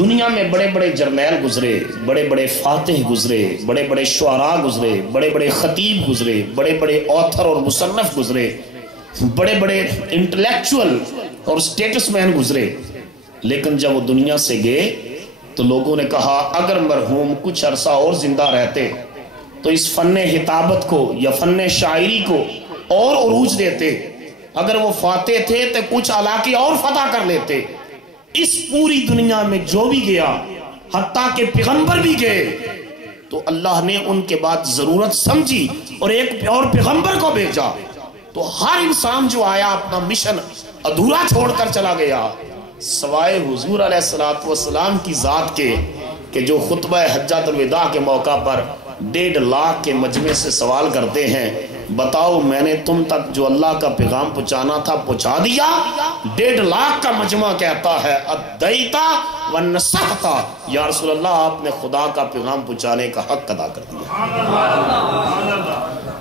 دنیا میں بڑے بڑے جرنیل گزرے، بڑے بڑے فاتح گزرے، بڑے بڑے شعراء گزرے، بڑے بڑے خطیب گزرے، بڑے بڑے آتھر اور مصنف گزرے، بڑے بڑے انٹلیکچول اور سٹیٹس مین گزرے، لیکن جب وہ دنیا سے گئے تو لوگوں نے کہا اگر مرحوم کچھ عرصہ اور زندہ رہتے تو اس فن خطابت کو یا فن شاعری کو اور عروج دیتے، اگر وہ فاتح تھے تو کچھ علاقے اور فتح کر لیتے۔ اس پوری دنیا میں جو بھی گیا، حتیٰ کہ پیغمبر بھی گئے، تو اللہ نے ان کے بعد ضرورت سمجھی اور ایک اور پیغمبر کو بھیجا، تو ہر انسان جو آیا اپنا مشن ادھورا چھوڑ کر چلا گیا، سوائے حضور علیہ السلام کی ذات کے، کہ جو خطبہ حجۃ الوداع کے موقع پر 1.5 لاکھ کے مجمع سے سوال کرتے ہیں، بتاؤ میں نے تم تک جو اللہ کا پیغام پہنچانا تھا پہنچا دیا؟ 1.5 لاکھ کا مجمع کہتا ہے ادیتا ونصحتا، یا رسول اللہ آپ نے خدا کا پیغام پہنچانے کا حق ادا کر دیا۔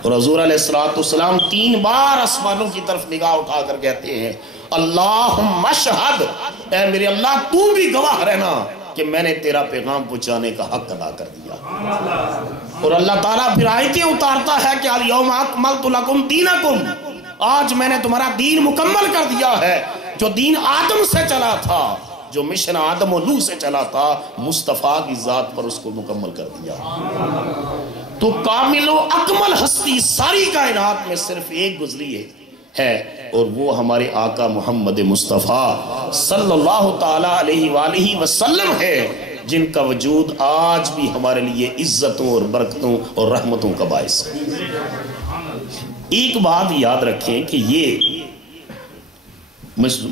اور حضور علیہ السلام 3 بار آسمانوں کی طرف نگاہ اٹھا کر کہتے ہیں اللہم اشہد، اے میرے اللہ تو بھی گواہ رہنا کہ میں نے تیرا پیغام پہنچانے کا حق ادا کر دیا۔ اور اللہ تعالیٰ پھر آیتیں اتارتا ہے کہ الیوم اکملت لکم دینکم، آج میں نے تمہارا دین مکمل کر دیا ہے۔ جو دین آدم سے چلا تھا، جو مشن آدم و نوح سے چلا تھا، مصطفیٰ کی ذات پر اس کو مکمل کر دیا۔ تو کامل و اکمل ہستی ساری کائنات میں صرف ایک گزری ہے، اور وہ ہمارے آقا محمد مصطفیٰ صلی اللہ تعالی علیہ وآلہ وسلم ہے، جن کا وجود آج بھی ہمارے لیے عزتوں اور برکتوں اور رحمتوں کا باعث ہے۔ ایک بات یاد رکھیں کہ یہ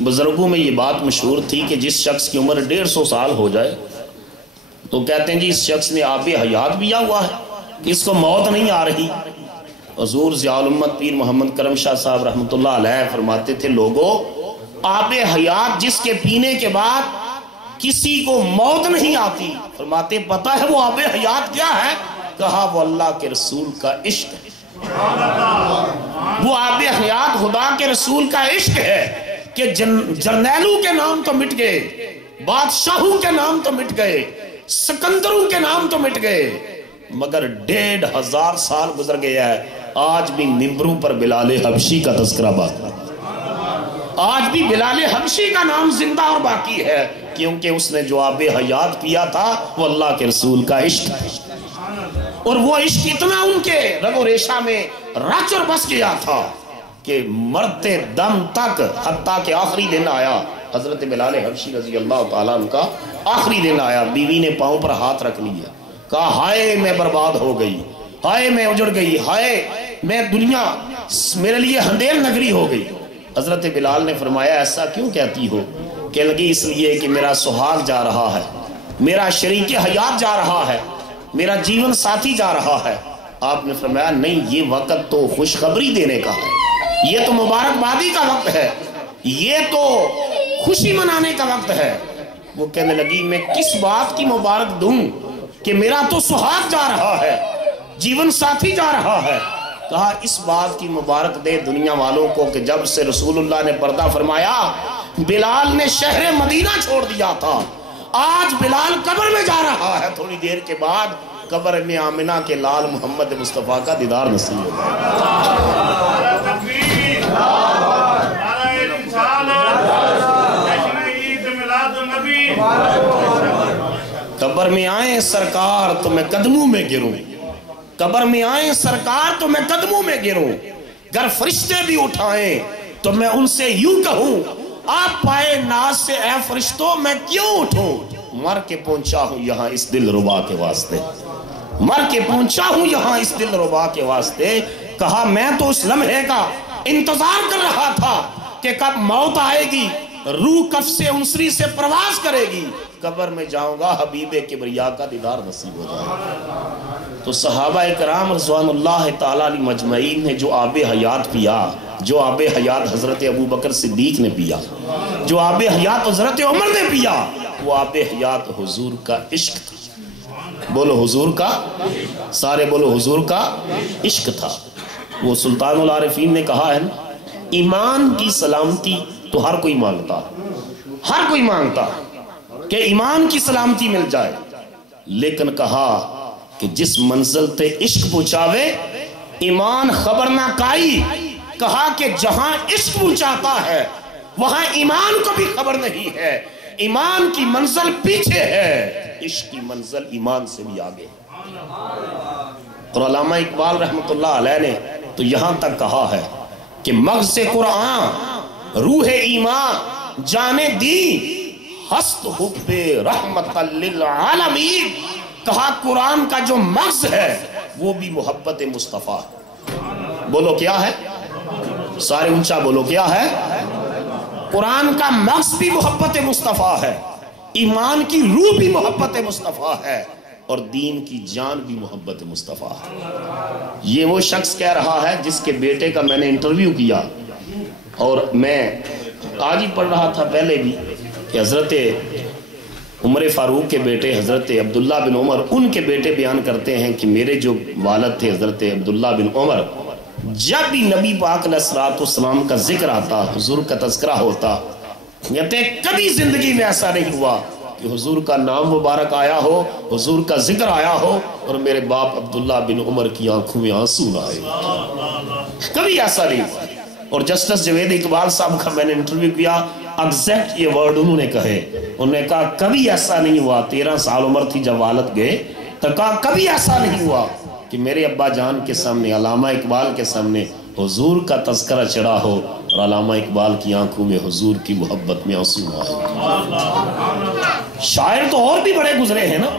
بزرگوں میں یہ بات مشہور تھی کہ جس شخص کی عمر 150 سال ہو جائے تو کہتے ہیں جی اس شخص نے آب حیات پیا ہوا ہے، کہ اس کو موت نہیں آ رہی۔ حضور ضیاء الامت پیر محمد کرم شاہ صاحب رحمۃ اللہ علیہ فرماتے تھے لوگوں، آب حیات جس کے پینے کے بعد کسی کو موت نہیں آتی، فرماتے پتہ ہے وہ آب حیات کیا ہے؟ کہا وہ اللہ کے رسول کا عشق ہے۔ وہ آب حیات خدا کے رسول کا عشق ہے کہ جرنیلوں کے نام تو مٹ گئے، بادشاہوں کے نام تو مٹ گئے، سکندروں کے نام تو مٹ گئے، مگر 1500 سال گزر گیا ہے، آج بھی ممبروں پر بلال حبشی کا تذکرہ باقی ہے، آج بھی بلال حبشی کا نام زندہ اور باقی ہے، کیونکہ اس نے جو آب حیات پیا تھا وہ اللہ کے رسول کا عشق ہے۔ اور وہ عشق اتنا ان کے رگ و ریشہ میں رچ اور بس گیا تھا کہ مرتے دم تک، حتیٰ کہ آخری دن آیا حضرت بلال حبشی رضی اللہ تعالیٰ عنہ کا آخری دن آیا، بیوی نے پاؤں پر ہاتھ رکھ لیا، کہا ہائے میں برباد ہو گئی، ہائے میں اجڑ گئی، ہائے میں دنیا میرے لیے اندھیر نگری ہو گئی۔ حضرت بلال نے فرمایا ایسا کیوں کہتی ہو؟ کہ لگی اس لیے کہ میرا سہاگ جا رہا ہے، میرا شریک حیات جا رہا ہے، میرا جیون ساتھی جا رہا ہے۔ آپ نے فرمایا نہیں، یہ وقت تو خوشخبری دینے کا ہے، یہ تو مبارکبادی کا وقت ہے، یہ تو خوشی منانے کا وقت ہے۔ وہ کہنے لگی میں کس بات کی مبارک دوں کہ میرا تو سہاگ جا رہا ہے، جیون ساتھی جا رہا ہے۔ کہا اس بات کی مبارک دے دنیا والوں کو کہ جب سے رسول اللہ نے پردہ فرمایا بلال نے شہر مدینہ چھوڑ دیا تھا، آج بلال قبر میں جا رہا ہے، تھوڑی دیر کے بعد قبر میں آمنہ کے لال محمد مصطفیٰ کا دیدار نصیب ہوگا۔ قبر میں آئیں سرکار تو میں قدموں میں گروں، قبر میں آئیں سرکار تو میں قدموں میں گروں، گر فرشتے بھی اٹھائیں تو میں ان سے یوں کہوں آپ پائے ناز سے اے فرشتوں میں کیوں اٹھوں؟ مر کے پہنچا ہوں یہاں اس دل ربا کے واسطے، مر کے پہنچا ہوں یہاں اس دل ربا کے واسطے۔ کہا میں تو اس لمحے کا انتظار کر رہا تھا کہ کب موت آئے گی، روح کف سے انسری سے پرواز کرے گی، قبر میں جاؤں گا حبیب کبریا کا دیدار نصیب ہو جائے گا۔ تو صحابہ کرام رضوان اللہ تعالیٰ علیہ مجمعین نے جو آب حیات پیا، جو آب حیات حضرت ابوبکر صدیق نے پیا، جو آب حیات حضرت عمر نے پیا، وہ آب حیات حضور کا عشق تھا۔ بولو حضور کا، سارے بولو حضور کا عشق تھا۔ وہ سلطان العارفین نے کہا ہے نا، ایمان کی سلامتی تو ہر کوئی مانگتا، ہر کوئی مانگتا، کہ ایمان کی سلامتی مل جائے، لیکن کہا کہ جس منزل تے عشق پہنچاوے ایمان خبر نہ کائی، کہا کہ جہاں عشق پہنچاتا ہے وہاں ایمان کو بھی خبر نہیں ہے، ایمان کی منزل پیچھے ہے، عشق کی منزل ایمان سے بھی آگے۔ اور علامہ اقبال رحمت اللہ علیہ نے تو یہاں تک کہا ہے کہ مغز سے قرآن روح ایمان جانے دی ہست حب رحمت للعالمین، کہا قرآن کا جو مغز ہے وہ بھی محبت مصطفیٰ۔ بولو کیا ہے؟ سارے اونچا بولو کیا ہے؟ قرآن کا مغز بھی محبت مصطفیٰ ہے، ایمان کی روح بھی محبت مصطفیٰ ہے، اور دین کی جان بھی محبت مصطفیٰ ہے۔ یہ وہ شخص کہہ رہا ہے جس کے بیٹے کا میں نے انٹرویو کیا، اور میں آج ہی پڑھ رہا تھا پہلے بھی کہ حضرت عمر فاروق کے بیٹے حضرت عبداللہ بن عمر، ان کے بیٹے بیان کرتے ہیں کہ میرے جو والد تھے حضرت عبداللہ بن عمر، جب بھی نبی پاک علیہ السلام کا ذکر آتا، حضور کا تذکرہ ہوتا، کہتے ہیں کبھی زندگی میں ایسا نہیں ہوا کہ حضور کا نام مبارک آیا ہو، حضور کا ذکر آیا ہو اور میرے باپ عبداللہ بن عمر کی آنکھوں میں آنسو نہ آئے، کبھی ایسا نہیں ہوا۔ اور جسٹس جوید اقبال صاحب کا میں نے انٹرویو کیا، ایگزیکٹ یہ ورڈ انہوں نے کہے، انہوں نے کہا کبھی ایسا نہیں ہوا، 13 سال عمر تھی جب والد گئے، تو کہا کبھی ایسا نہیں ہوا کہ میرے ابا جان کے سامنے، علامہ اقبال کے سامنے حضور کا تذکرہ چڑھا ہو اور علامہ اقبال کی آنکھوں میں حضور کی محبت میں آنسو آئے۔ شاعر تو اور بھی بڑے گزرے ہیں نا،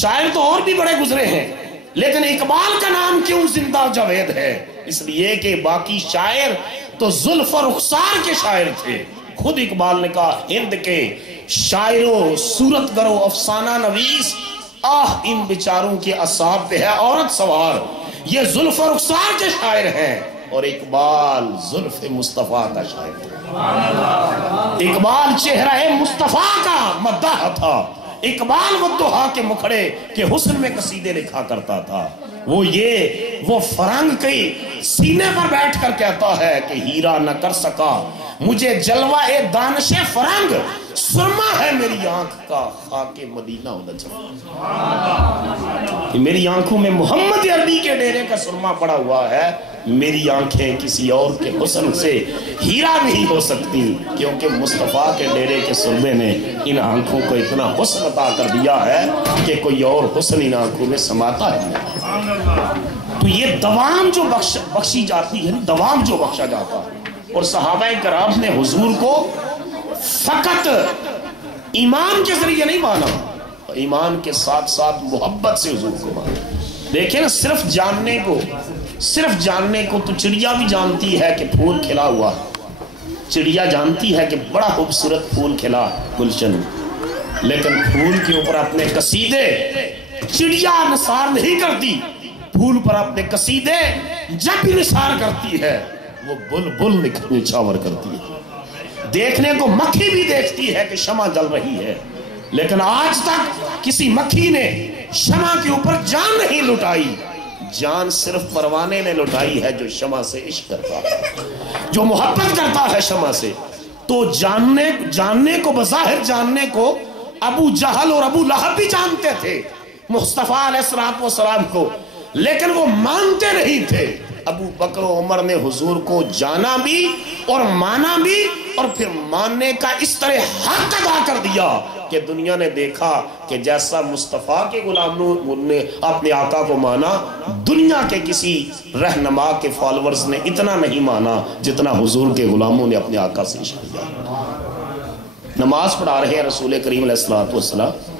شاعر تو اور بھی بڑے گزرے ہیں، لیکن اقبال کا نام کیوں زندہ جاوید ہے؟ اس لیے کہ باقی شاعر تو زلف و رخسار کے شاعر تھے۔ خود اقبال نے کہا ہند کے شاعروں صورت گرو افسانہ نویس، آہ ان بیچاروں کے اعصاب پہ ہے عورت سوار، یہ زلف و رخسار کے شاعر ہیں، اور اقبال زلف مصطفیٰ کا شاعر تھا۔ اقبال چہرہ مصطفیٰ کا مداح تھا، اقبال والدہا کے مکھڑے کے حسن میں قصیدے لکھا کرتا تھا۔ وہ فرنگ کے سینے پر بیٹھ کر کہتا ہے کہ ہیرا نہ کر سکا مجھے جلوہ دانش فرنگ، سرما ہے میری آنکھ کا خاک مدینہ کہ میری آنکھوں میں محمد عربی کے ڈیرے کا سرما پڑا ہوا ہے، میری آنکھیں کسی اور کے حسن سے ہیرا نہیں ہو سکتی، کیونکہ مصطفیٰ کے ڈیرے کے سرمے نے ان آنکھوں کو اتنا حسن عطا کر دیا ہے کہ کوئی اور حسن ان آنکھوں میں سماتا ہے۔ تو یہ دوام جو بخشی جاتی ہے، دوام جو بخشا جاتا ہے، اور صحابہ کرام نے حضور کو فقط ایمان کے ذریعے نہیں مانا، ایمان کے ساتھ ساتھ محبت سے حضور کو مانا۔ دیکھیں نا، صرف جاننے کو تو چڑیا بھی جانتی ہے کہ پھول کھلا ہوا ہے، چڑیا جانتی ہے کہ بڑا خوبصورت پھول کھلا گلشن، لیکن پھول کے اوپر اپنے قصیدے چڑیا نثار نہیں کرتی، پھول پر اپنے قصیدے جب بھی نثار کرتی ہے وہ بلبل نچھاور کرتی ہے۔ دیکھنے کو مکھی بھی دیکھتی ہے کہ شمع جل رہی ہے، لیکن آج تک کسی مکھی نے شمع کے اوپر جان نہیں لٹائی، جان صرف پروانے نے لٹائی ہے جو شمع سے عشق کرتا ہے، جو محبت کرتا ہے شمع سے۔ تو جاننے کو بظاہر جاننے کو ابو جہل اور ابو لہب بھی جانتے تھے مصطفیٰ علیہ السلام کو، لیکن وہ مانتے نہیں تھے۔ ابو بکر و عمر نے حضور کو جانا بھی اور مانا بھی، اور پھر ماننے کا اس طرح حق ادا کر دیا کہ دنیا نے دیکھا کہ جیسا مصطفیٰ کے غلاموں نے اپنے آقا کو مانا، دنیا کے کسی رہنما کے فالورز نے اتنا نہیں مانا جتنا حضور کے غلاموں نے اپنے آقا سے عشق کیا۔ نماز پڑھا رہے ہیں رسول کریم علیہ السلام،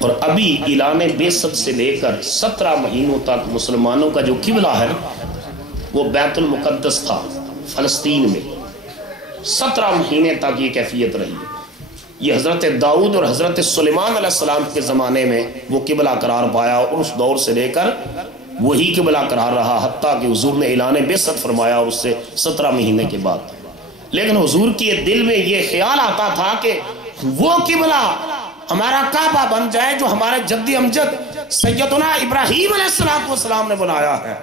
اور ابھی اعلان بعثت سے لے کر 17 مہینوں تک مسلمانوں کا جو قبلہ ہے وہ بیت المقدس تھا فلسطین میں، 17 مہینے تک یہ کیفیت رہی ہے۔ یہ حضرت داؤد اور حضرت سلیمان علیہ السلام کے زمانے میں وہ قبلہ قرار پایا، اور اس دور سے لے کر وہی قبلہ قرار رہا حتیٰ کہ حضور نے اعلان بعثت فرمایا اور اس سے 17 مہینے کے بعد۔ لیکن حضور کے دل میں یہ خیال آتا تھا کہ وہ قبلہ ہمارا کعبہ بن جائے جو ہمارے جد امجد سیدنا ابراہیم علیہ السلام نے بنایا ہے۔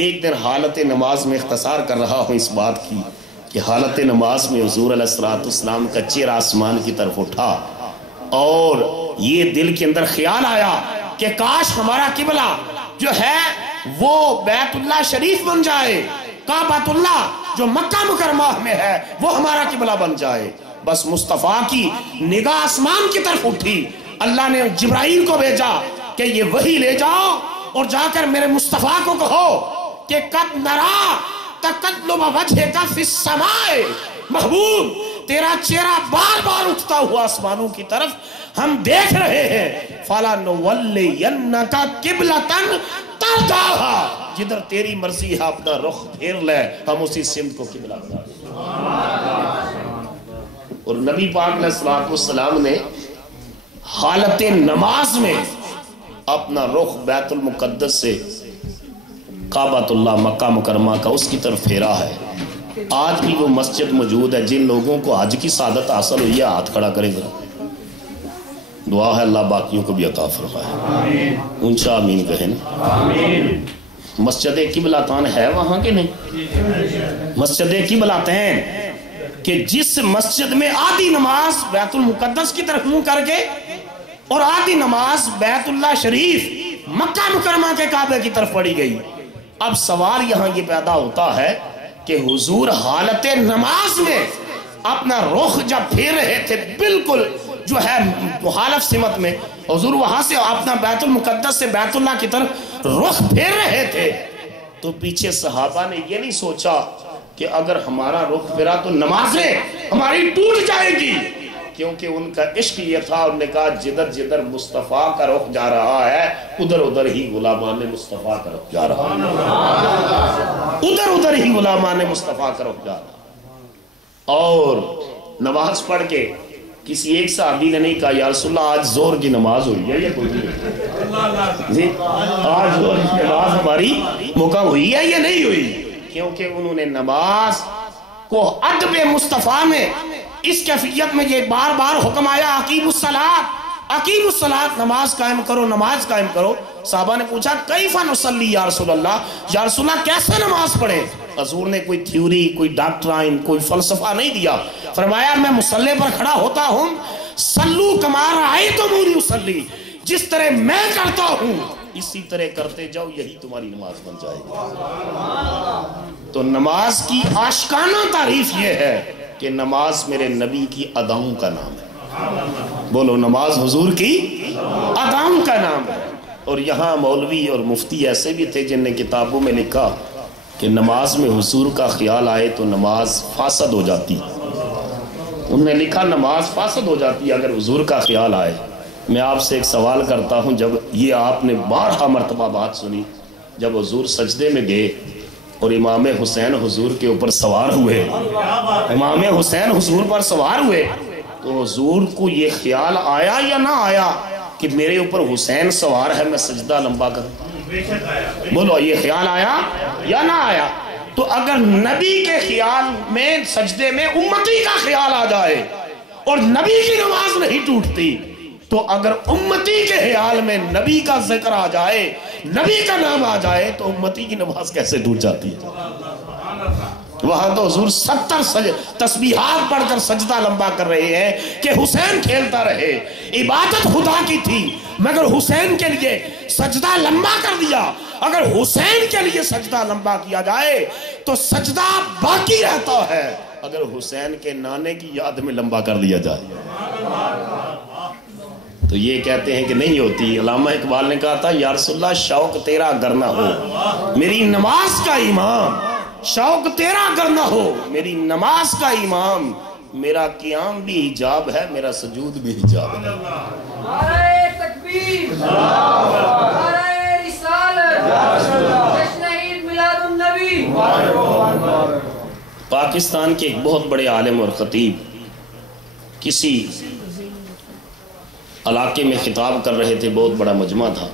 ایک دن حالت نماز میں اختصار کر رہا ہوں اس بات کی کہ حالت نماز میں حضور علیہ السلام کا چہرہ آسمان کی طرف اٹھا اور یہ دل کے اندر خیال آیا کہ کاش ہمارا قبلہ جو ہے وہ بیت اللہ شریف بن جائے، کعبۃ اللہ جو مکہ مکرمہ میں ہے وہ ہمارا قبلہ بن جائے۔ بس مصطفیٰ کی نگاہ آسمان کی طرف اٹھی، اللہ نے جبرائیل کو بھیجا کہ یہ وحی لے جاؤ اور جا کر میرے مصطفیٰ کو کہو کہ قد نرا تقلب وجہک فی السماء، محبوب تیرا چہرہ بار بار اٹھتا ہوا آسمانوں کی طرف ہم دیکھ رہے ہیں، فَلَنُوَلِّيَنَّكَ قِبْلَةً تَرْضَاهَا، جدھر تیری مرضی ہے اپنا رخ پھیر لے، ہم اسی سمت کو قبلہ بنا دیں۔ اور نبی پاک علیہ السلام نے حالت نماز میں اپنا رخ بیت المقدس سے کعبۃ اللہ مکہ مکرمہ کا اس کی طرف پھیرا ہے۔ آج بھی وہ مسجد موجود ہے، جن لوگوں کو حج کی سعادت حاصل ہوئی ہے ہاتھ کھڑا کرے گا، دعا ہے اللہ باقیوں کو بھی عطا فرمائے، اونچا آمین کہیں نا۔ مسجد قبلتین ہے وہاں کے نہیں؟ مسجد قبلتین کہ جس مسجد میں آدھی نماز بیت المقدس کی طرف منہ کر کے اور آدھی نماز بیت اللہ شریف مکہ مکرمہ کے کعبے کی طرف پڑھی گئی۔ اب سوال یہاں یہ پیدا ہوتا ہے کہ حضور حالت نماز میں اپنا رخ جب پھیر رہے تھے بالکل جو ہے مخالف سمت میں، حضور وہاں سے اپنا بیت المقدس سے بیت اللہ کی طرف رخ پھیر رہے تھے، تو پیچھے صحابہ نے یہ نہیں سوچا کہ اگر ہمارا رخ پھرا تو نمازیں ہماری ٹوٹ جائے گی، کیونکہ ان کا عشق یہ تھا، انہوں نے کہا جدھر جدھر مصطفیٰ کا رخ جا رہا ہے ادھر ادھر ہی غلامان مصطفیٰ کا رخ جا رہا ہے، ادھر ادھر ہی غلامان مصطفیٰ کا رخ جا رہا ہے۔ اور نماز پڑھ کے کسی ایک صحابی نے نہیں کہا یا رسول اللہ آج زہر کی نماز ہوئی ہے یا کوئی نہیں، آج زہر کی نماز ہماری موقع ہوئی ہے یا نہیں ہوئی، کیونکہ انہوں نے نماز کو ادب مصطفیٰ میں اس کیفیت میں یہ بار بار حکم آیا اقیموا الصلاۃ، اقیموا الصلاۃ، نماز قائم کرو نماز قائم کرو۔ صحابہ نے پوچھا کیف نصلی یا رسول اللہ، یا رسول اللہ کیسے نماز پڑھیں؟ حضور نے کوئی تھیوری، کوئی ڈاکٹرائن، کوئی فلسفہ نہیں دیا، فرمایا میں مصلی پر کھڑا ہوتا ہوں، صلو کما رأیتمونی اصلی، جس طرح میں کرتا ہوں اسی طرح کرتے جاؤ، یہی تمہاری نماز بن جائے گی۔ تو نماز کی عاشقانہ تعریف یہ ہے کہ نماز میرے نبی کی اداؤں کا نام ہے، بولو نماز حضور کی اداؤں کا نام ہے۔ اور یہاں مولوی اور مفتی ایسے بھی تھے جن نے کتابوں میں لکھا کہ نماز میں حضور کا خیال آئے تو نماز فاسد ہو جاتی، انہوں نے لکھا نماز فاسد ہو جاتی اگر حضور کا خیال آئے۔ میں آپ سے ایک سوال کرتا ہوں، جب یہ آپ نے بارہا مرتبہ بات سنی، جب حضور سجدے میں گئے اور امام حسین حضور کے اوپر سوار ہوئے، امام حسین حضور پر سوار ہوئے، تو حضور کو یہ خیال آیا یا نہ آیا کہ میرے اوپر حسین سوار ہے میں سجدہ لمبا کروں؟ بولو یہ خیال آیا یا نہ آیا؟ تو اگر نبی کے خیال میں سجدے میں امتی کا خیال آ جائے اور نبی کی نماز نہیں ٹوٹتی، تو اگر امتی کے خیال میں نبی کا ذکر آ جائے، نبی کا نام آ جائے، تو امتی کی نماز کیسے ٹوٹ جاتی ہے؟ وہاں تو حضور 70 تسبیحات پڑھ کر سجدہ لمبا کر رہے ہیں کہ حسین کھیلتا رہے، عبادت خدا کی تھی مگر حسین کے لیے سجدہ لمبا کر دیا۔ اگر حسین کے لیے سجدہ لمبا کیا جائے تو سجدہ باقی رہتا ہے، اگر حسین کے نانے کی یاد میں لمبا کر دیا جائے تو یہ کہتے ہیں کہ نہیں ہوتی۔ علامہ اقبال نے کہا تھا یا رسول اللہ شوق تیرا اگر نہ ہو میری نماز کا امام، شوق تیرا اگر نہ ہو میری نماز کا امام، میرا قیام بھی حجاب ہے میرا سجود بھی حجاب ہے۔ نعرہ تکبیر، نعرہ رسالت، جشن عید میلاد النبی۔ پاکستان کے ایک بہت بڑے عالم اور خطیب کسی علاقے میں خطاب کر رہے تھے، بہت بڑا مجمع تھا،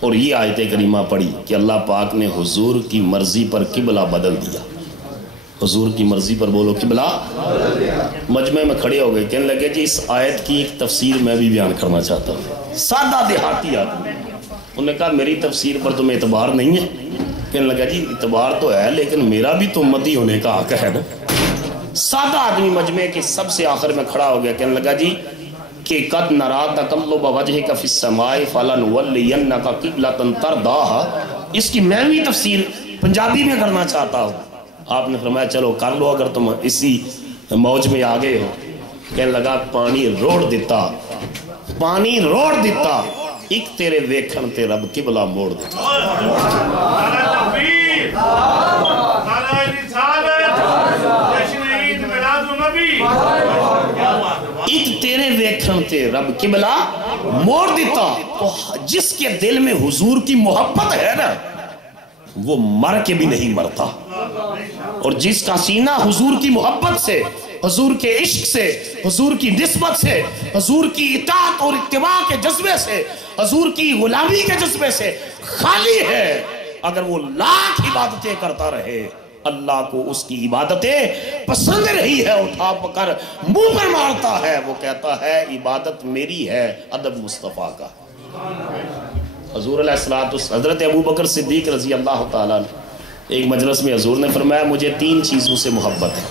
اور یہ آیت کریمہ پڑھی کہ اللہ پاک نے حضور کی مرضی پر قبلہ بدل دیا۔ حضور کی مرضی پر بولو قبلہ بدل دیا۔ مجمع میں کھڑے ہو گئے، کہنے لگے جی اس آیت کی ایک تفسیر میں بھی بیان کرنا چاہتا ہوں۔ سادہ دیہاتی آدمی، انہوں نے کہا میری تفسیر پر تمہیں اعتبار نہیں ہے؟ کہنے لگا جی اعتبار تو ہے لیکن میرا بھی تو امتی ہونے کا حق ہے نا، سادہ آدمی مجمع کے سب سے آخر میں کھڑا ہو گیا، کہنے لگا جی کہ قد نرا تقلب وجهك في السماء فلنولينك قبلة ترضاها، اس کی میں بھی تفسیر پنجابی میں کرنا چاہتا ہوں۔ آپ نے فرمایا چلو کر لو اگر تم اسی موج میں آگے ہو۔ کہنے لگا پانی روڑ دیتا، پانی روڑ دیتا، ایک تیرے ویکھن تے رب قبلہ موڑ دیتا۔ ایک تیرے ویکھن تے رب قبلہ موڑ دیتا۔ تو جس کے دل میں حضور کی محبت ہے نا وہ مر کے بھی نہیں مرتا، اور جس کا سینہ حضور کی محبت سے، حضور کے عشق سے، حضور کی نسبت سے، حضور کی اطاعت اور اتباع کے جذبے سے، حضور کی غلامی کے جذبے سے خالی ہے، اگر وہ لاکھ عبادتیں کرتا رہے اللہ کو اس کی عبادتیں پسند نہیں ہے، اٹھا پکر منہ پر مارتا ہے، وہ کہتا ہے عبادت میری ہے، ادب مصطفیٰ کا۔ حضور علیہ الصلوۃ حضرت ابوبکر صدیق رضی اللہ تعالیٰ ایک مجلس میں حضور نے فرمایا مجھے 3 چیزوں سے محبت ہے،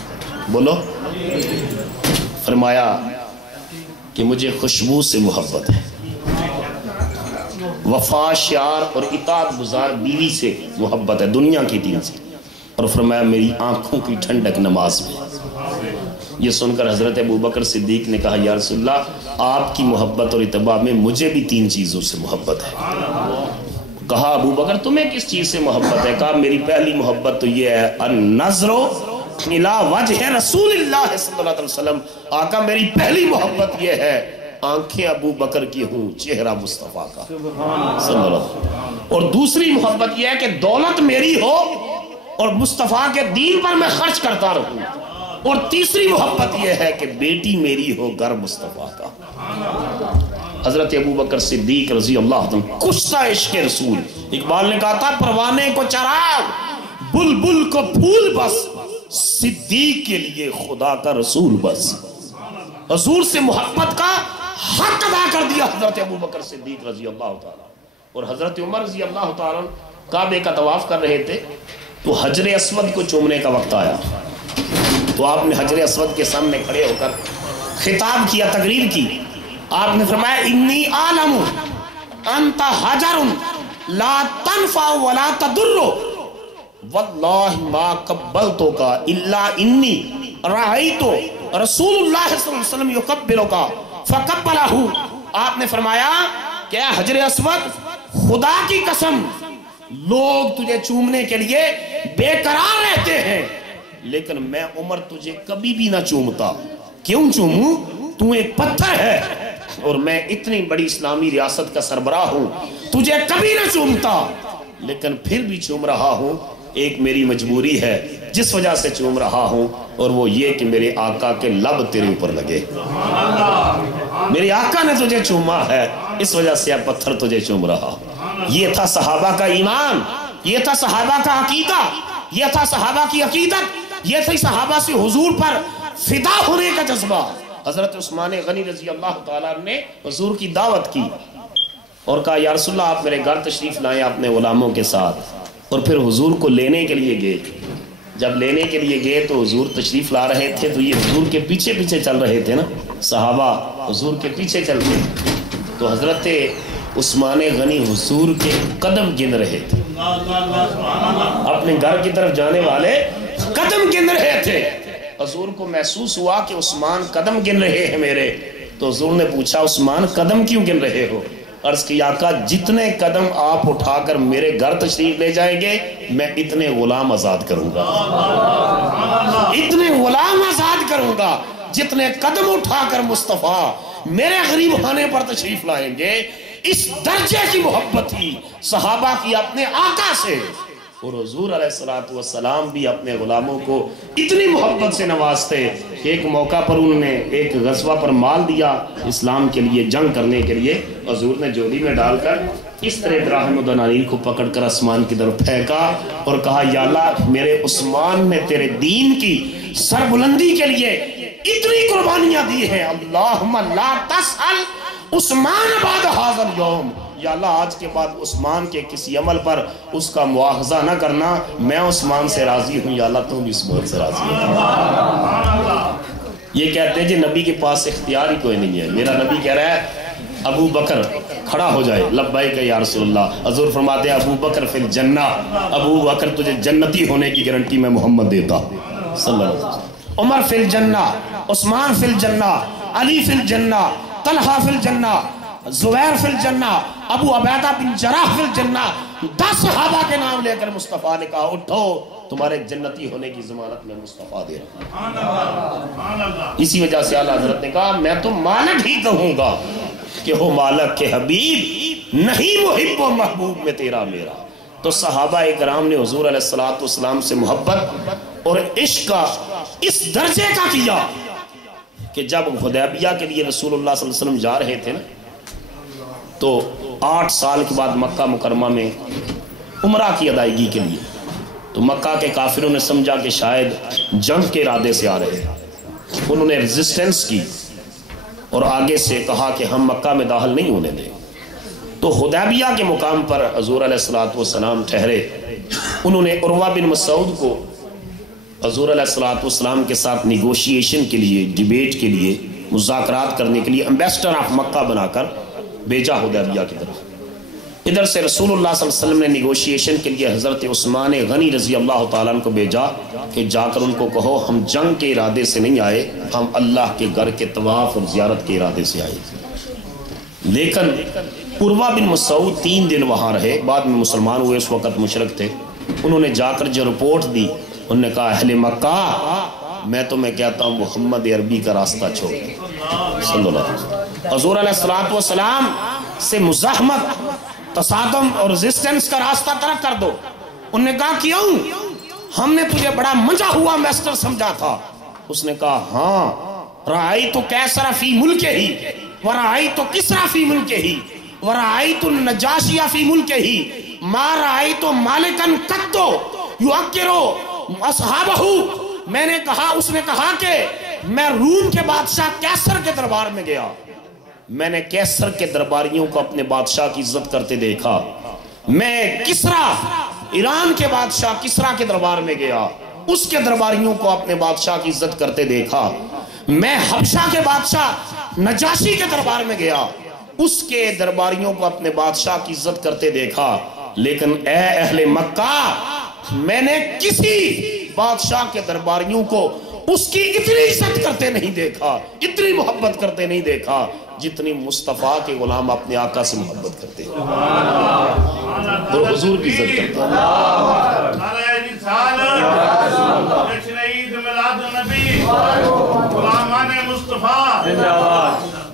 بولو۔ فرمایا کہ مجھے خوشبو سے محبت ہے، وفا شعار اور اطاعت گزار بیوی سے محبت ہے، دنیا کی 3 سے، اور فرمایا میری آنکھوں کی ٹھنڈک نماز میں۔ یہ سن کر حضرت ابوبکر صدیق نے کہا یا رسول اللہ آپ کی محبت اور اتباع میں مجھے بھی 3 چیزوں سے محبت ہے۔ کہا ابوبکر تمہیں کس چیز سے محبت ہے؟ کہا میری پہلی محبت تو یہ ہے النظر الی وجہ رسول اللہ صلی اللہ علیہ وسلم، آقا میری پہلی محبت یہ ہے آنکھیں ابوبکر کی ہوں چہرہ مصطفیٰ کا صلی اللہ علیہ وسلم، اور دوسری محبت یہ ہے کہ دولت میری ہو اور مصطفیٰ کے دین پر میں خرچ کرتا رہوں، اور تیسری محبت یہ ہے کہ بیٹی میری ہو گھر مصطفیٰ کا۔ حضرت ابوبکر صدیق رضی اللہ عنہ کشتہ عشق رسول، اقبال نے کہا تھا پروانے کو چراغ بلبل کو پھول بس، صدیق کے لیے خدا کا رسول بس۔ حضور سے محبت کا حق ادا کر دیا حضرت ابوبکر صدیق رضی اللہ تعالیٰ۔ اور حضرت عمر رضی اللہ تعالیٰ کعبے کا طواف کر رہے تھے تو حجر اسود کو چومنے کا وقت آیا، تو آپ نے حجر اسود کے سامنے کھڑے ہو کر خطاب کیا، تقریر کی۔ آپ نے فرمایا انی عالم انت حجر لا تنفع ولا تضر واللہ ما قبلتک الا انی رأیت رسول اللہ صلی اللہ علیہ وسلم یقبلک فقبلہ۔ آپ نے فرمایا کہ اے حجر اسود خدا کی قسم لوگ تجھے چومنے کے لیے بے قرار رہتے ہیں، لیکن میں عمر تجھے کبھی بھی نہ چومتا۔ کیوں چوموں؟ تو ایک پتھر ہے اور میں اتنی بڑی اسلامی ریاست کا سربراہ ہوں، تجھے کبھی نہ چومتا، لیکن پھر بھی چوم رہا ہوں، ایک میری مجبوری ہے جس وجہ سے چوم رہا ہوں، اور وہ یہ کہ میرے آقا کے لب تیرے اوپر لگے، میرے آقا نے تجھے چوما ہے اس وجہ سے اب پتھر تجھے چوم رہا ہوں۔ یہ تھا صحابہ کا ایمان، یہ تھا صحابہ کا عقیدہ، یہ تھا صحابہ کی عقیدت، یہ تھی صحابہ سے حضور پر فدا ہونے کا جذبہ۔ حضرت عثمان غنی رضی اللہ تعالیٰ نے حضور کی دعوت کی اور کہا یا رسول اللہ آپ میرے گھر تشریف لائیں اپنے غلاموں کے ساتھ، اور پھر حضور کو لینے کے لیے گئے۔ جب لینے کے لیے گئے تو حضور تشریف لا رہے تھے تو یہ حضور کے پیچھے پیچھے چل رہے تھے نا، صحابہ حضور کے پیچھے چلتے، تو حضرت عثمان غنی حضور کے قدم گن رہے تھے، اپنے گھر کی طرف جانے والے قدم گن رہے تھے۔ حضور کو محسوس ہوا کہ عثمان قدم گن رہے ہیں میرے، تو حضور نے پوچھا عثمان قدم کیوں گن رہے ہو؟ عرض کی آقا جتنے قدم آپ اٹھا کر میرے گھر تشریف لے جائیں گے میں اتنے غلام آزاد کروں گا، اتنے غلام آزاد کروں گا جتنے قدم اٹھا کر مصطفیٰ میرے غریب خانے پر تشریف لائیں گے۔ اس درجے کی محبت تھی صحابہ کی اپنے آقا سے، اور حضور علیہ السلام بھی اپنے غلاموں کو اتنی محبت سے نوازتے۔ ایک موقع پر انہوں نے ایک غزوہ پر مال دیا اسلام کے لیے، جنگ کرنے کے لیے، حضور نے جولی میں ڈال کر اس طرح دراہم و دنانیر کو پکڑ کر آسمان کی طرف پھینکا اور کہا یا اللہ میرے عثمان نے تیرے دین کی سربلندی کے لیے اتنی قربانیاں دی ہیں، اللہم لا تسأل عثمان بعد حاضر یوم، یا اللہ آج کے بعد عثمان کے کسی عمل پر اس کا مواخذہ نہ کرنا، میں عثمان سے راضی ہوں، یا اللہ تم بھی عثمان سے راضی ہوں۔ یہ کہتے ہیں جی نبی کے پاس اختیار ہی کوئی نہیں ہے، میرا نبی کہہ رہا ہے ابو بکر کھڑا ہو جائے، لبیک یا رسول اللہ، حضور فرماتے ہیں ابو بکر فی الجنہ، ابو بکر تجھے جنتی ہونے کی گارنٹی میں محمد دیتا صلی اللہ علیہ وسلم، عمر فی الجنہ، عثمان فی الجنہ، علی فی الجنہ، طلحہ فی الجنہ، زبیر فی الجنہ، ابو عبیدہ بن جراح فی الجنہ، 10 صحابہ کے نام لے کر مصطفیٰ نے کہا اٹھو تمہارے جنتی ہونے کی ضمانت میں مصطفیٰ دے رہا ہوں۔ اسی وجہ سے اعلیٰ حضرت نے کہا میں تو مالک ہی کہوں گا کہ ہو مالک کے حبیب نہیں محب و محبوب میں تیرا میرا۔ تو صحابہ اکرام نے حضور علیہ السلام سے محبت اور عشق کا اس درجے کا کیا کہ جب حدیبیہ کے لیے رسول اللہ صلی اللہ علیہ وسلم جا رہے تھے نا، تو 8 سال کے بعد مکہ مکرمہ میں عمرہ کی ادائیگی کے لیے، تو مکہ کے کافروں نے سمجھا کہ شاید جنگ کے ارادے سے آ رہے ہیں، انہوں نے ریزسٹنس کی اور آگے سے کہا کہ ہم مکہ میں داخل نہیں ہونے دیں۔ تو حدیبیہ کے مقام پر حضور علیہ السلام ٹھہرے، انہوں نے عروہ بن مسعود کو حضور علیہ السلام کے ساتھ نیگوشیشن کے لیے، ڈیبیٹ کے لیے، مذاکرات کرنے کے لیے امبیسڈر آف مکہ بنا کر بھیجا حدیبیہ کی طرف۔ ادھر سے رسول اللہ صلی اللہ علیہ وسلم نے نیگوشیشن کے لیے حضرت عثمان غنی رضی اللہ تعالیٰ عنہ کو بھیجا کہ جا کر ان کو کہو ہم جنگ کے ارادے سے نہیں آئے، ہم اللہ کے گھر کے طواف اور زیارت کے ارادے سے آئے۔ لیکن عروہ بن مسعود 3 دن وہاں رہے، بعد میں مسلمان ہوئے، اس وقت مشرک تھے۔ انہوں نے جا کر جو رپورٹ دی، انہوں نے کہا اہل مکہ میں تمہیں کہتا ہوں محمد عربی کا راستہ چھوڑ صلی اللہ علیہ وسلم، حضور علیہ السلام سے مزاحمت، تصادم اور ریزسٹنس کا راستہ ترک کر دو۔ انہوں نے کہا کیوں؟ ہم نے تجھے بڑا منجا ہوا میسٹر سمجھا تھا۔ اس نے کہا ہاں، رأیت کیسر فی ملکہ ہی ورأیت کسرا فی ملکہ ہی ورأیت النجاشی فی ملکہ ہی ما رأیت مالکن قطو یؤکرو اصحابہ۔ میں نے کہا، اس نے کہا کہ میں روم کے بادشاہ کیسر کے دربار میں گیا، میں نے کیسر کے درباریوں کو اپنے بادشاہ کی عزت کرتے دیکھا۔ میں کسرا، ایران کے بادشاہ کسرا کے دربار میں گیا، اس کے درباریوں کو اپنے بادشاہ کی عزت کرتے دیکھا۔ میں حبشہ کے بادشاہ نجاشی کے دربار میں گیا، اس کے درباریوں کو اپنے بادشاہ کی عزت کرتے دیکھا۔ لیکن اے اہل مکہ، میں نے کسی بادشاہ کے درباریوں کو اس کی اتنی عزت کرتے نہیں دیکھا، اتنی محبت کرتے نہیں دیکھا جتنی مصطفیٰ کے غلام اپنے آقا سے محبت کرتے ہیں اور حضور کی عزت کرتے ہیں۔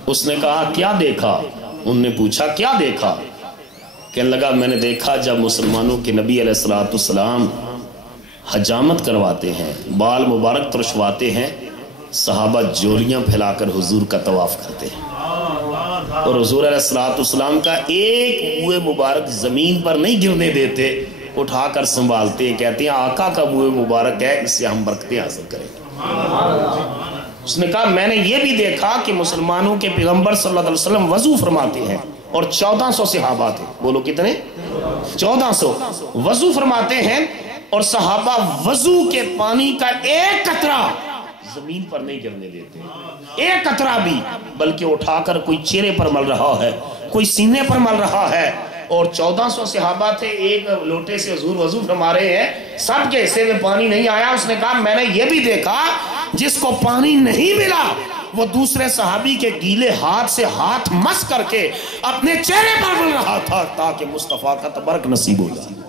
اس نے کہا کیا دیکھا؟ انہوں نے پوچھا کیا دیکھا؟ کہنے لگا میں نے دیکھا جب مسلمانوں کے نبی علیہ السلام حجامت کرواتے ہیں، بال مبارک ترشواتے ہیں، صحابہ جولیاں پھیلا کر حضور کا طواف کرتے ہیں، اور حضور علیہ السلام کا ایک منہ مبارک زمین پر نہیں گرنے دیتے، اٹھا کر سنبھالتے ہیں، کہتے ہیں آقا کا منہ مبارک ہے، اس سے ہم برکتیں حاصل کریں۔ اس نے کہا میں نے یہ بھی دیکھا کہ مسلمانوں کے پیغمبر صلی اللہ علیہ وسلم وضو فرماتے ہیں، اور 1400 صحابہ تھے، بولو کتنے؟ 1400 وضو فرماتے ہیں، اور صحابہ وضو کے پانی کا ایک قطرہ زمین پر نہیں گرنے دیتے، ایک قطرہ بھی، بلکہ اٹھا کر کوئی چہرے پر مل رہا ہے، کوئی سینے پر مل رہا ہے۔ اور 1400 صحابہ تھے، ایک لوٹے سے حضور وضو فرما رہے ہیں، سب کے حصے میں پانی نہیں آیا۔ اس نے کہا میں نے یہ بھی دیکھا جس کو پانی نہیں ملا وہ دوسرے صحابی کے گیلے ہاتھ سے ہاتھ مس کر کے اپنے چہرے پر مل رہا تھا تاکہ مصطفیٰ کا تبرک نصیب ہو جائے،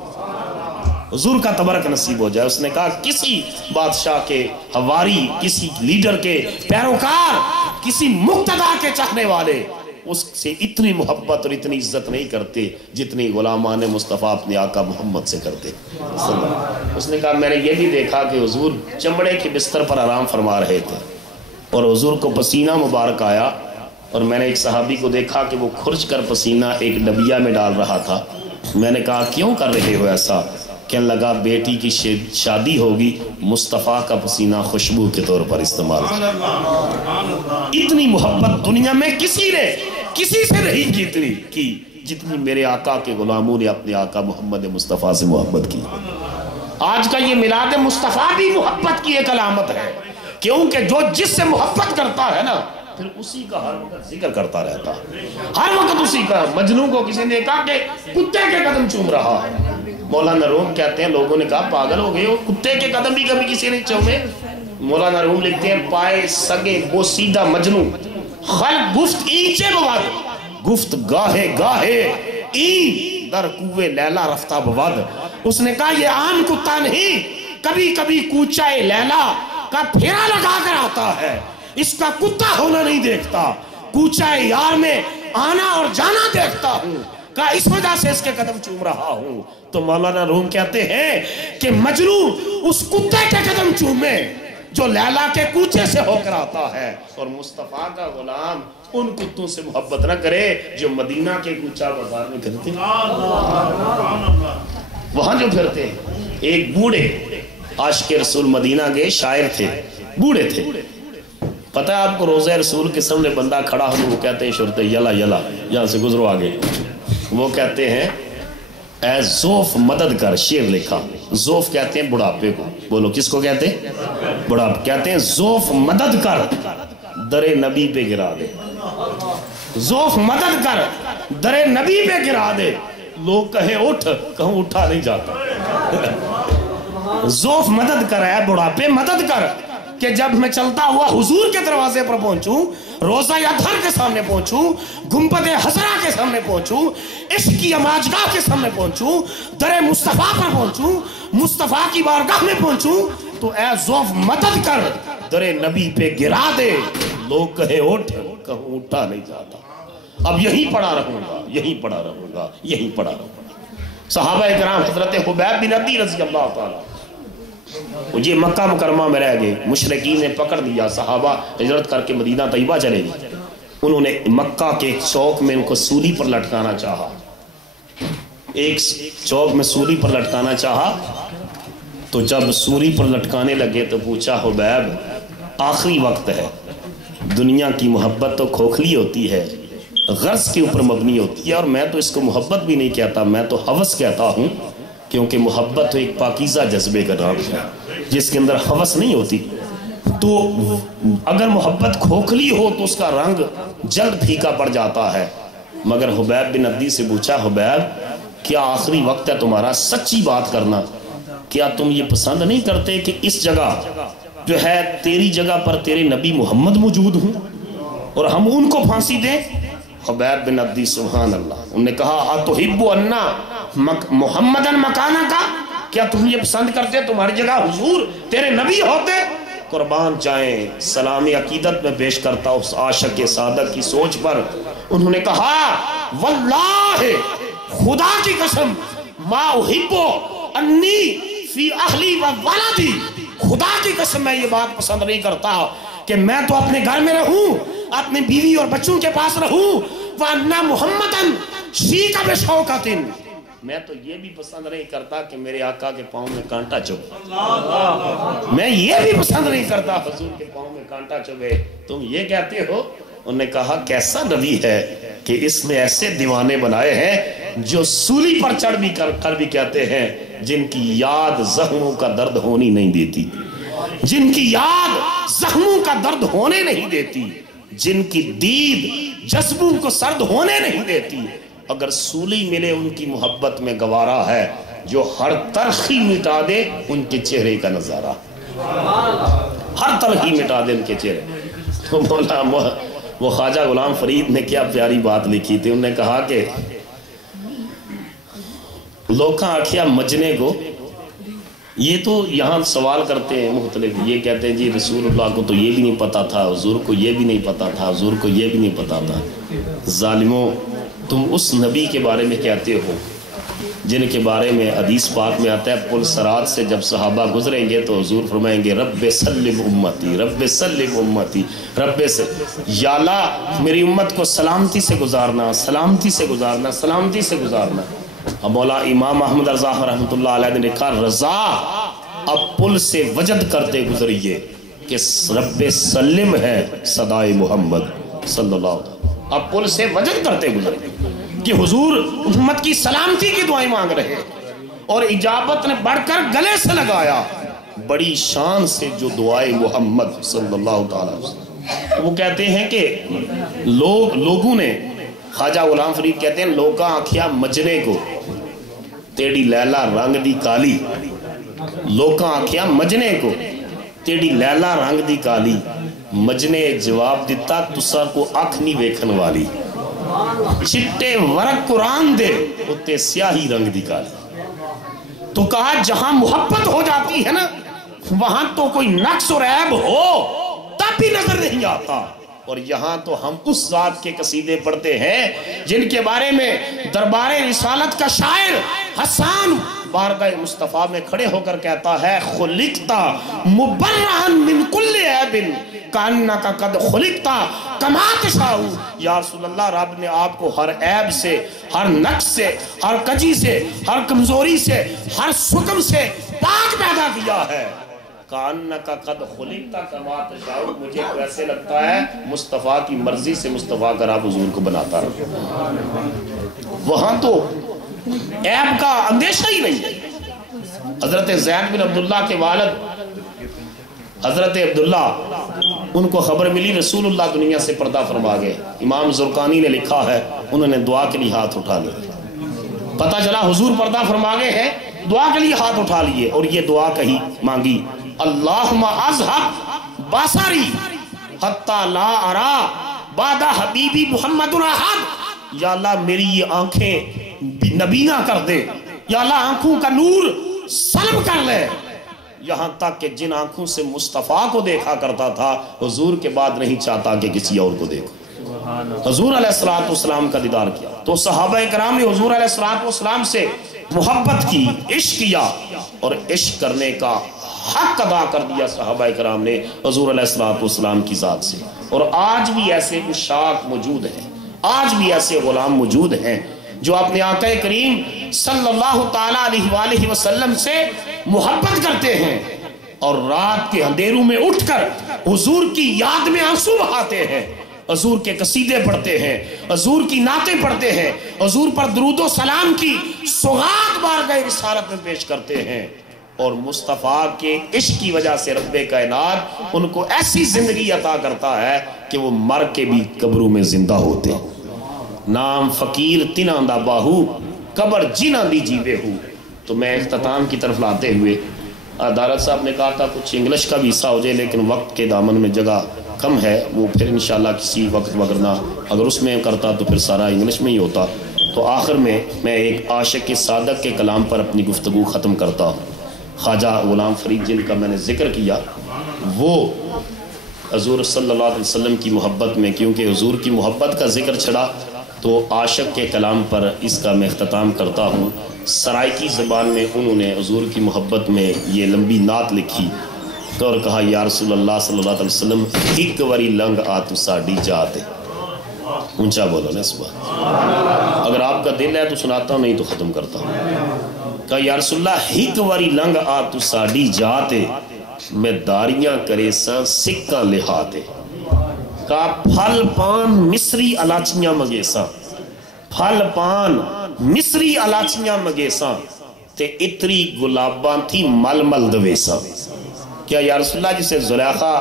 حضور کا تبرک نصیب ہو جائے۔ اس نے کہا کسی بادشاہ کے حواری، کسی لیڈر کے پیروکار، کسی مقتدی کے چاہنے والے اس سے اتنی محبت اور اتنی عزت نہیں کرتے جتنی غلامان مصطفیٰ اپنے آقا محمد سے کرتے۔ اس نے کہا میں نے یہ بھی دیکھا کہ حضور چمڑے کے بستر پر آرام فرما رہے تھے، اور حضور کو پسینہ مبارک آیا، اور میں نے ایک صحابی کو دیکھا کہ وہ کھرچ کر پسینہ ایک ڈبیا میں ڈال رہا تھا۔ میں نے کہا کیوں کر رہے ہو ایسا؟ کہنے لگا بیٹی کی شادی ہوگی، مصطفیٰ کا پسینہ خوشبو کے طور پر استعمال۔ اتنی محبت دنیا میں کسی نے کسی سے نہیں کی جتنی میرے آقا کے غلاموں نے اپنے آقا محمد مصطفیٰ سے محبت کی۔ آج کا یہ میلاد مصطفیٰ بھی محبت کی ایک علامت ہے، کیونکہ جو جس سے محبت کرتا ہے نا پھر اسی کا ہر وقت ذکر کرتا رہتا ہے، ہر وقت اسی کا۔ مجنوں کو کسی نے کہا کہ کتے کے قدم چوم رہا ہے، مولانا روم کہتے ہیں لوگوں نے کہا پاگل ہو گئے ہو، کتے کے قدم بھی کبھی کسی نے چومے؟ مولانا روم لکھتے ہیں پائے سگے بوسیدہ مجنوں خلق گفت اینچے بواد، گفت گاہے گاہے این در کوے لیلا رفتہ بواد۔ اس نے کہا یہ عام کتا نہیں، کبھی کبھی کوچہ لیلا کا پھیرا لگا کر آتا ہے، اس کا کتا ہونا نہیں دیکھتا، کوچہ یار میں آنا اور جانا دیکھتا ہوں، کہا اس وجہ سے اس کے قدم چوم رہا ہوں۔ تو مولانا روم کہتے ہیں کہ مجنوں اس کتے کے قدم چومے جو لیلا کے کوچے سے ہو کر آتا ہے، اور مصطفیٰ کا غلام ان کتوں سے محبت نہ کرے جو مدینہ کے کوچہ بازار میں پھرتے ہیں، وہاں جو پھرتے ہیں۔ ایک بوڑھے عاشق رسول مدینہ کے شاعر تھے، بوڑھے تھے، پتہ ہے آپ کو روضہ رسول کے سامنے بندہ کھڑا ہو، وہ کہتے ہیں شرط یلا یلا، یہاں سے گزرو آگے، وہ کہتے ہیں اے زوف مدد کر، شعر لکھا، زوف کہتے ہیں بڑھاپے کو، بولو کس کو کہتے ہیں؟ بڑھاپے، کہتے ہیں زوف مدد کر در نبی پہ گرا دے، زوف مدد کر در نبی پہ گرا دے، لوگ کہیں اٹھ، کہوں اٹھا نہیں جاتا۔ زوف مدد کر ہے بڑھاپے مدد کر کہ جب میں چلتا ہوا حضور کے دروازے پر پہنچوں، روزہ اطہر کے سامنے پہنچوں، گنبد حضرہ کے سامنے پہنچوں، عشق کی اماجگاہ کے سامنے پہنچوں، در مصطفیٰ پر پہنچوں، مصطفیٰ کی بارگاہ میں پہنچوں، تو اے زوف مدد کر در نبی پہ گرا دے، لوگ کہے اٹھ، کہوں اٹھا نہیں جاتا۔ اب یہیں پڑا رہوں گا، یہیں پڑا رہوں گا، یہیں پڑا رہوں گا۔ صحابہ کرام حضرت حبیب بن عدی رضی اللہ تعالیٰ یہ مکہ مکرمہ میں رہ گئے، مشرکین نے پکڑ دیا، صحابہ ہجرت کر کے مدینہ طیبہ چلے گئے، انہوں نے مکہ کے ایک چوک میں ان کو سولی پر لٹکانا چاہا، ایک چوک میں سولی پر لٹکانا چاہا، تو جب سولی پر لٹکانے لگے تو پوچھا حبیب آخری وقت ہے، دنیا کی محبت تو کھوکھلی ہوتی ہے، غرض کے اوپر مبنی ہوتی ہے، اور میں تو اس کو محبت بھی نہیں کہتا، میں تو ہوس کہتا ہوں، کیونکہ محبت تو ایک پاکیزہ جذبے کا نام ہے جس کے اندر ہوس نہیں ہوتی۔ تو اگر محبت کھوکھلی ہو تو اس کا رنگ جلد پھیکا پڑ جاتا ہے، مگر حبیب بن عدی سے پوچھا حبیب کیا آخری وقت ہے تمہارا، سچی بات کرنا، کیا تم یہ پسند نہیں کرتے کہ اس جگہ جو ہے تیری جگہ پر تیرے نبی محمد موجود ہوں اور ہم ان کو پھانسی دیں؟ حبیب بن عدی سبحان اللہ، انہوں نے کہا اتحب انا محمدن مکانہ کا، کیا تم یہ پسند کرتے تمہاری جگہ حضور تیرے نبی ہوتے؟ قربان جائیں، سلام عقیدت میں پیش کرتا اس عاشق صادق کی سوچ پر، انہوں نے کہا واللہ خدا کی قسم ما احبو انی فی اہلی و ولدی، خدا کی قسم میں یہ بات پسند نہیں کرتا کہ میں تو اپنے گھر میں رہوں، اپنے بیوی اور بچوں کے پاس رہوں، وَأَنَّ مُحَمَّدًا شِيكَ بِشَوْكَةٍ، میں تو یہ بھی پسند نہیں کرتا کہ میرے آقا کے پاؤں میں کانٹا چبھے، میں یہ بھی پسند نہیں کرتا حضور کے پاؤں میں کانٹا چبھے، تم یہ کہتے ہو؟ انہوں نے کہا کیسا نبی ہے کہ اس نے ایسے دیوانے بنائے ہیں جو سولی پر چڑھ بھی کر بھی کہتے ہیں جن کی یاد زخموں کا درد ہونی نہیں دیتی، جن کی یاد زخموں کا درد ہونے نہیں دیتی، جن کی دید جذبوں کو سرد ہونے نہیں دیتی، اگر سولی ملے ان کی محبت میں گوارا ہے، جو ہر تلخی مٹا دے ان کے چہرے کا نظارہ، ہر تلخی مٹا دے ان کے چہرے۔ تو مولا وہ خواجہ غلام فرید نے کیا پیاری بات لکھی تھی، انہوں نے کہا کہ لوکاں آکھیا مجنے کو، یہ تو یہاں سوال کرتے ہیں مختلف، یہ کہتے ہیں جی رسول اللہ کو تو یہ بھی نہیں پتا تھا، حضور کو یہ بھی نہیں پتا تھا، حضور کو یہ بھی نہیں پتا تھا۔ ظالموں، تم اس نبی کے بارے میں کہتے ہو جن کے بارے میں حدیث پاک میں آتا ہے پل صراط سے جب صحابہ گزریں گے تو حضور فرمائیں گے رب سلم امتی، رب سلم امتی، رب سے یا اللہ میری امت کو سلامتی سے گزارنا، سلامتی سے گزارنا، سلامتی سے گزارنا۔ اب مولا امام احمد رضا رحمۃ اللہ علیہ نے کہا رضا اب پل سے وجد کرتے گزریے کہ رب سلم ہے صدائے محمد صلی اللہ علیہ وسلم۔ اب پل سے وجد کرتے گزرے کہ حضور امت کی سلامتی کی دعائیں مانگ رہے اور اجابت نے بڑھ کر گلے سے لگایا بڑی شان سے جو دعائیں محمد صلی اللہ تعالی وسلم. وہ کہتے ہیں کہ لوگوں نے خواجہ غلام فرید کہتے ہیں لوکاں آکھیا مجنے کو تیڑی لیلا رنگ دی کالی. لوکاں آکھیا مجنے کو تیڑی لیلا رنگ دی کالی. مجنے جواب دیتا تسا کو اکھ نہیں ویکھن والی. چٹے ورق قرآن دے اتے سیاہی رنگ دی کالی. تو کہا جہاں محبت ہو جاتی ہے نا وہاں تو کوئی نقص اور عیب ہو تب بھی نظر نہیں آتا. اور یہاں تو ہم اس ذات کے قصیدے پڑھتے ہیں جن کے بارے میں دربار رسالت کا شاعر حسان بارگاہ مصطفیٰ میں کھڑے ہو کر کہتا ہے خلقتا مبرہن من کل عیب کانکا قد خلقتا کما تشاء. یا رسول اللہ رب نے آپ کو ہر عیب سے ہر نقص سے ہر کجی سے ہر کمزوری سے ہر سکم سے پاک پیدا کیا ہے. کانکا قد خلقتا کما تشاء. مجھے ایسے لگتا ہے مصطفیٰ کی مرضی سے مصطفیٰ کا رب حضور کو بناتا رہا. وہاں تو عیب کا اندیشہ ہی نہیں ہے. حضرت زید بن عبداللہ کے والد حضرت عبداللہ ان کو خبر ملی رسول اللہ دنیا سے پردہ فرما گئے. امام زرقانی نے لکھا ہے انہوں نے دعا کے لیے ہاتھ اٹھا لیے. پتہ چلا حضور پردہ فرما گئے ہیں دعا کے لیے ہاتھ اٹھا لیے اور یہ دعا کہی مانگی اللہم اذہب بصری حتی لا ارا بعد حبیبی محمد احد. یا اللہ میری یہ آنکھیں نبینا کر دے. یا اللہ آنکھوں کا نور سلب کر لے. یہاں تک کہ جن آنکھوں سے مصطفیٰ کو دیکھا کرتا تھا حضور کے بعد نہیں چاہتا کہ کسی اور کو دیکھو. حضور علیہ السلام کا دیدار کیا تو صحابہ کرام نے حضور علیہ السلام سے محبت کی عشق کیا اور عشق کرنے کا حق ادا کر دیا صحابہ کرام نے حضور علیہ السلام کی ذات سے. اور آج بھی ایسے عشاق موجود ہیں آج بھی ایسے غلام موجود ہیں جو اپنے آقا کریم صلی اللہ تعالی علیہ وآلہ وسلم سے محبت کرتے ہیں اور رات کے اندھیروں میں اٹھ کر حضور کی یاد میں آنسو بہاتے ہیں. حضور کے قصیدے پڑھتے ہیں حضور کی نعتیں پڑھتے ہیں حضور پر درود و سلام کی سوغات بارگاہ رسالت میں پیش کرتے ہیں. اور مصطفیٰ کے عشق کی وجہ سے رب کائنات ان کو ایسی زندگی عطا کرتا ہے کہ وہ مر کے بھی قبروں میں زندہ ہوتے ہیں. نام فقیر تنہ دا باہو قبر جنہ دی جیوے ہو. تو میں اختتام کی طرف لاتے ہوئے دارت صاحب نے کہا تھا کچھ انگلش کا بھی حصہ ہو جائے لیکن وقت کے دامن میں جگہ کم ہے وہ پھر انشاءاللہ کسی وقت وگرنہ اگر اس میں کرتا تو پھر سارا انگلش میں ہی ہوتا. تو آخر میں ایک عاشق صادق کے کلام پر اپنی گفتگو ختم کرتا ہوں. خواجہ غلام فرید جن کا میں نے ذکر کیا وہ حضور صلی اللہ علیہ وسلم کی محبت میں کیونکہ حضور کی محبت کا ذکر چھڑا تو عاشق کے کلام پر اس کا میں اختتام کرتا ہوں. سرائکی زبان میں انہوں نے حضور کی محبت میں یہ لمبی نعت لکھی اور کہا یا رسول اللہ صلی اللہ علیہ وسلم ایک وری لنگ آتو ساڑی جاتے. اونچا بولو نا اس بات اگر آپ کا دل ہے تو سناتا ہوں نہیں تو ختم کرتا ہوں. کہا یا رسول اللہ ایک وری لنگ آتو ساڑی جاتے میں داریاں کرے ساں سکہ لہاتے. کہا پھل پان مصری علاچیاں مگیساں پھل پان مصری علاچیاں مگیساں تے اتری گلاباں تھی مل مل دویساں. کیا یا رسول اللہ جسے زلیخا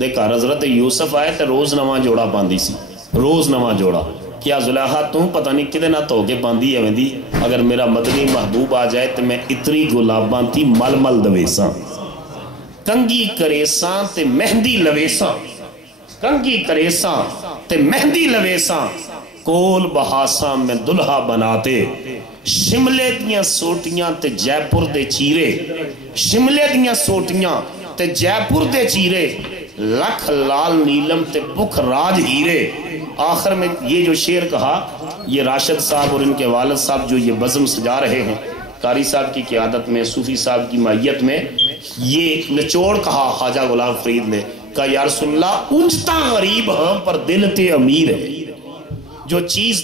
دیکھا حضرت یوسف آئے تے روز نواں جوڑا باندھی سی روز نواں جوڑا. کیا زلیخا تم پتہ نہیں کدے نہ تو کے باندھی ہے ویندی اگر میرا مدنی محبوب آ جائے تے میں اتری گلاباں تھی مل مل دویساں. کنگی کریساں تے مہندی لویساں کنگی کریساں تے مہندی لویساں کول بہاساں میں دلہا بناتے. شملے دیاں سوٹیاں تے جے پور دے چیرے شملے دیاں سوٹیاں تے جے پور دے چیرے لکھ لال نیلم تے بکھ راج ہیرے. آخر میں یہ جو شعر کہا یہ راشد صاحب اور ان کے والد صاحب جو یہ بزم سجا رہے ہیں قاری صاحب کی قیادت میں صوفی صاحب کی مائیت میں یہ نچوڑ کہا خواجہ غلام فرید نے. کہا یا رسول اللہ اونجتا غریب ہاں پر دل تے امیر ہے. جو چیز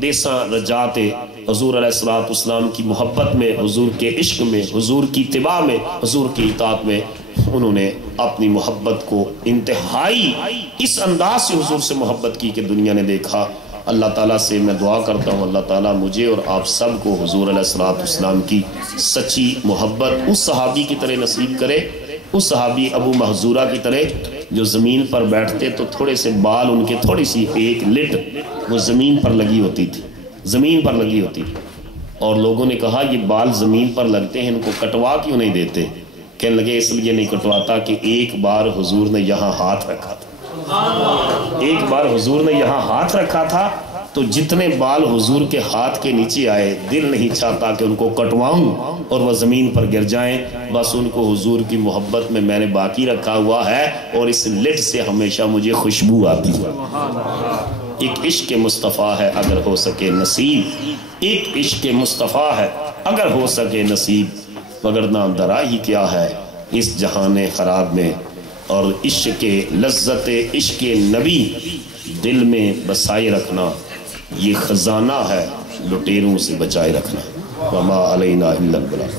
دیساں رجاتے حضور علیہ السلام کی محبت میں حضور کے عشق میں حضور کی اتباع میں حضور کی اطاعت میں انہوں نے اپنی محبت کو انتہائی اس انداز سے حضور سے محبت کی کہ دنیا نے دیکھا۔ اللہ تعالیٰ سے میں دعا کرتا ہوں اللہ تعالیٰ مجھے اور آپ سب کو حضور علیہ الصلوۃ والسلام کی سچی محبت اس صحابی کی طرح نصیب کرے، اس صحابی ابو محذورہ کی طرح جو زمین پر بیٹھتے تو تھوڑے سے بال ان کے تھوڑی سی ایک لٹ وہ زمین پر لگی ہوتی تھی، زمین پر لگی ہوتی تھی، اور لوگوں نے کہا یہ بال زمین پر لگتے ہیں ان کو کٹوا کیوں نہیں دیتے؟ کہنے لگے اس لیے نہیں کٹواتا کہ ایک بار حضور نے یہاں ہاتھ رکھا تھا، ایک بار حضور نے یہاں ہاتھ رکھا تھا تو جتنے بال حضور کے ہاتھ کے نیچے آئے دل نہیں چاہتا کہ ان کو کٹواؤں اور وہ زمین پر گر جائیں، بس ان کو حضور کی محبت میں میں نے باقی رکھا ہوا ہے اور اس لٹ سے ہمیشہ مجھے خوشبو آتی ہے۔ ایک عشق مصطفیٰ ہے اگر ہو سکے نصیب، ایک عشق مصطفیٰ ہے اگر ہو سکے نصیب، وگرنہ درا ہی کیا ہے اس جہان خراب میں، اور عشق لذت عشق نبی دل میں بسائے رکھنا یہ خزانہ ہے لٹیروں سے بچائے رکھنا۔ وما علینا الا البلاغ۔